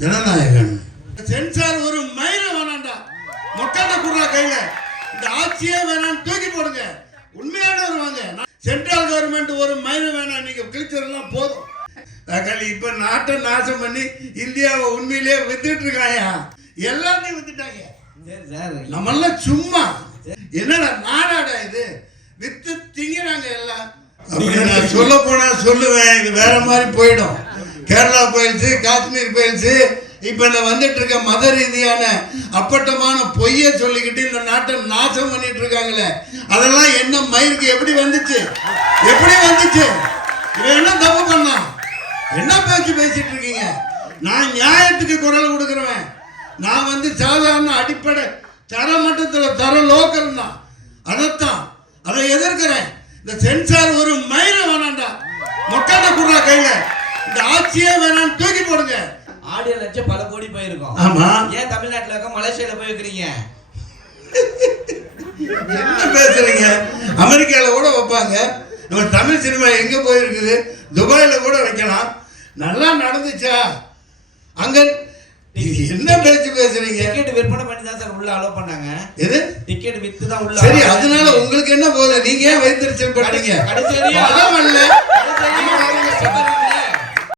Jananayagan sensor ஒரு மயில வேணாண்டா, மொட்டாட்ட குடுறா கையில. இந்த ஆட்சியே வேணாம், தூக்கி போடுங்க. உண்மையான வருவாங்க. சென்ட்ரல் கவர்மெண்ட் ஒரு மயில வேணாம், நீங்க கிழிச்சதெல்லாம் போதும். இப்ப நாட்டை நாசம் பண்ணி இந்தியாவை உண்மையிலேயே வித்துட்டு இருக்காயா, எல்லாத்தையும் வித்துட்டாங்க. நம்மெல்லாம் சும்மா என்னடா நாடாடா இது, வித்து திங்கிறாங்க எல்லாம். நான் சொல்ல போனா சொல்லுவேன், இது வேற மாதிரி போயிடும். கேரளா போயிடுச்சு, காஷ்மீர் போயிடுச்சு. இப்ப இந்த வந்துட்டு இருக்க மத ரீதியான அப்பட்டமான பொய்ய சொல்லிக்கிட்டு இந்த நாட்டை நாசம் பண்ணிட்டு இருக்காங்களே, அதெல்லாம் என்ன மயிருக்கு எப்படி வந்துச்சு, எப்படி வந்துச்சு? இவன் என்ன தப்பு பண்ணா, என்ன பேச்சு பேசிட்டு இருக்கீங்க? நான் நியாயத்துக்கு குரல் கொடுக்கிறவன். நான் வந்து சாதாரண அடிப்படை தரமட்டத்தில் தர லோக்கல் தான், அதைத்தான் அதை எதிர்க்கிறேன். இந்த சென்சார் ஒரு மயில வேணாண்டா, மொட்டாட்ட குடுறா கையில. இந்த ஆட்சியே வேணாம், தூக்கி போடுங்க. ஆடியோ லட்சம் பல கோடி போயிருக்கோம். ஆமா, ஏன் தமிழ்நாட்டுல இருக்க மலேசியால போய் வைக்கிறீங்க? என்ன பேசுறீங்க? அமெரிக்கால கூட வைப்பாங்க. நம்ம தமிழ் சினிமா எங்க போயிருக்குது? துபாயில கூட வைக்கலாம். நல்லா நடந்துச்சா அங்க? என்ன பேச்சு பேசுறீங்க? டிக்கெட் விற்பனை பண்ணி தான் சார் உள்ள அலோவ் பண்ணாங்க. எது டிக்கெட் வித்து தான் உள்ள. சரி, அதனால உங்களுக்கு என்ன போகுது? நீங்க ஏன் வைத்திருச்சல் பண்றீங்க? கடைசி பணம் அல்ல,